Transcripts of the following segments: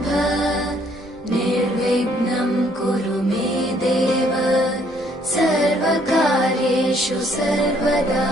वल्लभ निर्विघ्नं कुरु मे देव सर्वकार्येषु सर्वदा।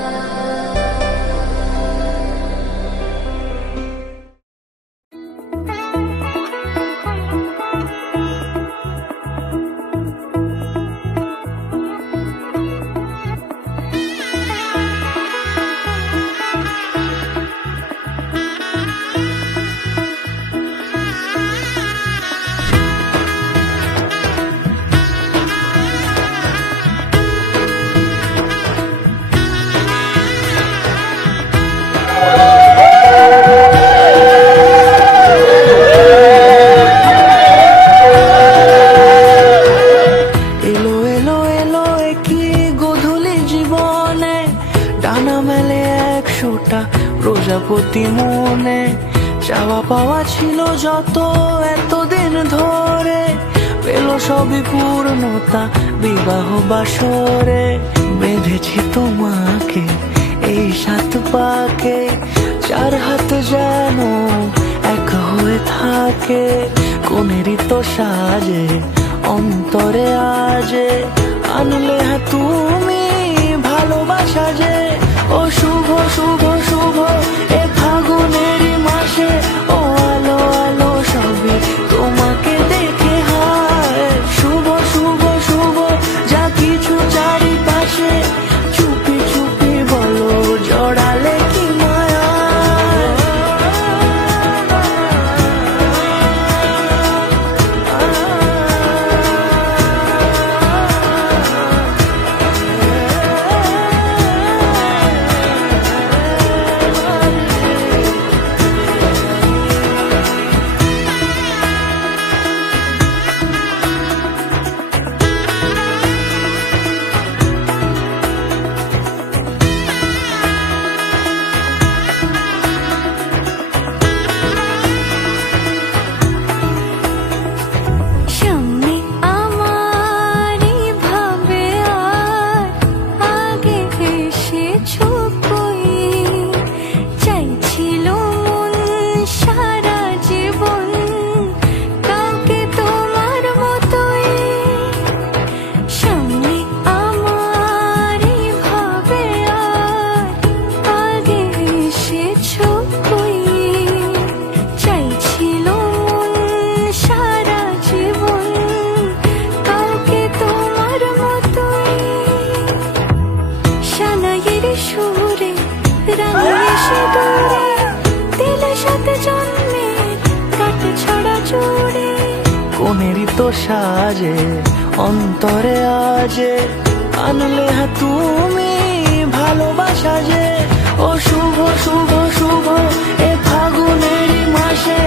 প্রজাপতি মনে চাওয়া পাওয়া ছিল যত এতদিন ধরে, পেল সবই পূর্ণতা বিবাহ বাসরে। বেঁধেছি তোমাকে এই 7 পাকে, 4 হাত যেন এক হয়ে থাকে। কোনেরই তো সাজে অন্তরে আজে আনলে তুমি ভালোবাসা যে। ও শুভ শুভ শুভ এ ফাগুনেরই মাসে, ও আলো আলো সবই তোমাকে দেখে হায়। শুভ শুভ শুভ যা কিছু চারিপাশে, চুপি চুপি বলো জড়ালে কি মায়া। কোনেরই তো সাজে অন্তরে আজে আনলে তুমি ভালোবাসা যে। ও শুভ শুভ শুভ এ ফাগুনেরই মাসে,